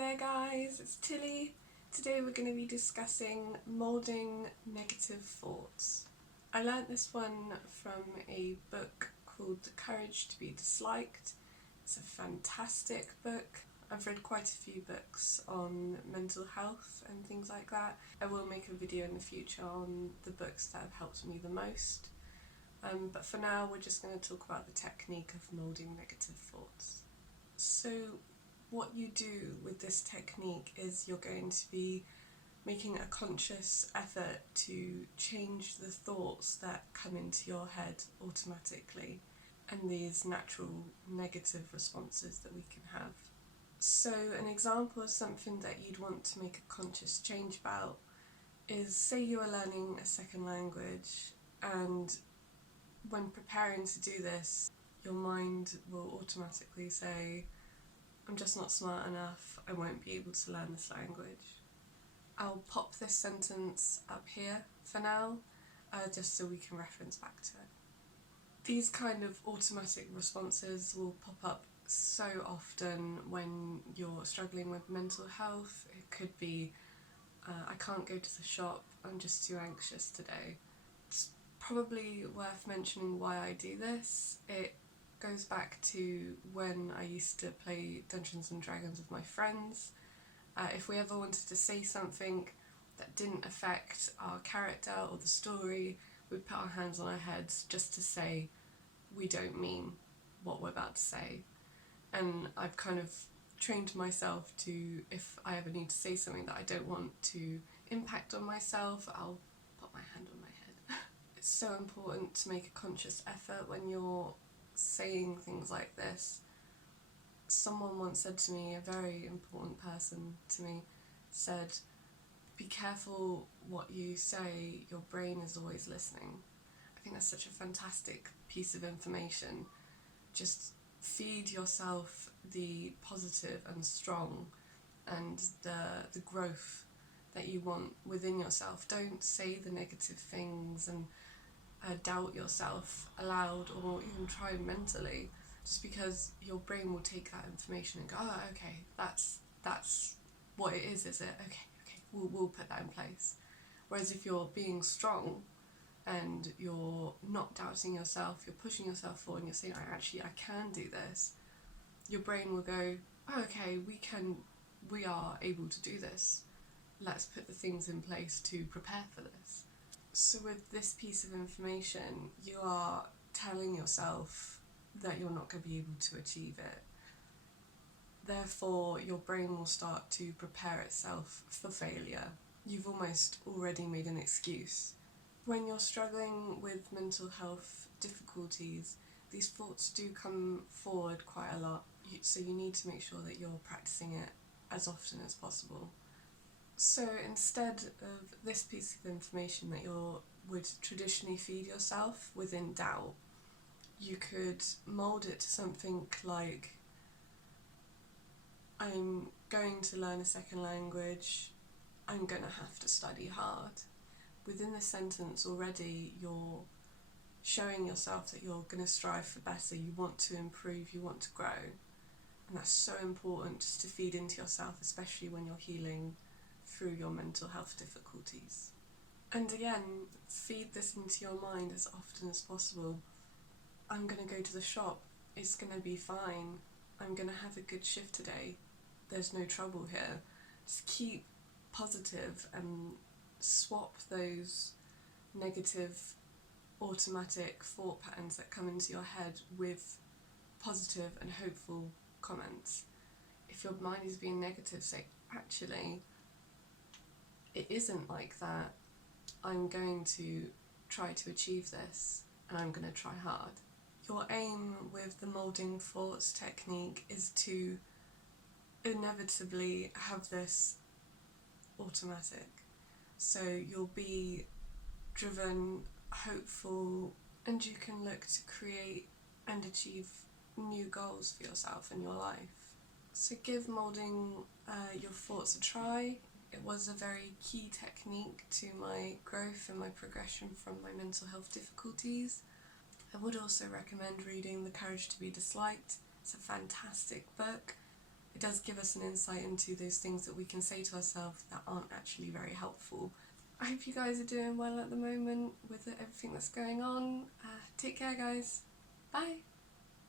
there guys, it's Tilly. Today we're going to be discussing moulding negative thoughts. I learnt this one from a book called The Courage to be Disliked. It's a fantastic book. I've read quite a few books on mental health and things like that. I will make a video in the future on the books that have helped me the most. But for now we're just going to talk about the technique of moulding negative thoughts. So what you do with this technique is you're going to be making a conscious effort to change the thoughts that come into your head automatically and these natural negative responses that we can have. So an example of something that you'd want to make a conscious change about is, say you are learning a second language, and when preparing to do this your mind will automatically say, I'm just not smart enough, I won't be able to learn this language. I'll pop this sentence up here for now, just so we can reference back to it. These kind of automatic responses will pop up so often when you're struggling with mental health. It could be, I can't go to the shop, I'm just too anxious today. It's probably worth mentioning why I do this. It goes back to when I used to play Dungeons and Dragons with my friends. If we ever wanted to say something that didn't affect our character or the story, we'd put our hands on our heads just to say we don't mean what we're about to say. And I've kind of trained myself to, if I ever need to say something that I don't want to impact on myself, I'll put my hand on my head. It's so important to make a conscious effort when you're saying things like this. Someone once said to me, a very important person to me, said, be careful what you say, your brain is always listening. I think that's such a fantastic piece of information. Just feed yourself the positive and strong and the growth that you want within yourself. Don't say the negative things and doubt yourself aloud or even try mentally, just because your brain will take that information and go, oh, okay, that's what it is it? Okay, we'll put that in place. Whereas if you're being strong and you're not doubting yourself, you're pushing yourself forward and you're saying, I can do this, your brain will go, oh, okay, we are able to do this. Let's put the things in place to prepare for this. So with this piece of information, you are telling yourself that you're not going to be able to achieve it. Therefore, your brain will start to prepare itself for failure. You've almost already made an excuse. When you're struggling with mental health difficulties, these thoughts do come forward quite a lot, so you need to make sure that you're practicing it as often as possible. So instead of this piece of information that you would traditionally feed yourself within doubt, you could mould it to something like, I'm going to learn a second language, I'm going to have to study hard. Within the sentence already you're showing yourself that you're going to strive for better, you want to improve, you want to grow. And that's so important just to feed into yourself, especially when you're healing through your mental health difficulties. And again, feed this into your mind as often as possible. I'm going to go to the shop, it's going to be fine, I'm going to have a good shift today, there's no trouble here. Just keep positive and swap those negative automatic thought patterns that come into your head with positive and hopeful comments. If your mind is being negative, say, actually, it isn't like that, I'm going to try to achieve this and I'm going to try hard. Your aim with the moulding thoughts technique is to inevitably have this automatic. So you'll be driven, hopeful, and you can look to create and achieve new goals for yourself and your life. So give moulding your thoughts a try. It was a very key technique to my growth and my progression from my mental health difficulties. I would also recommend reading The Courage to be Disliked. It's a fantastic book. it does give us an insight into those things that we can say to ourselves that aren't actually very helpful. I hope you guys are doing well at the moment with everything that's going on. Take care, guys. Bye.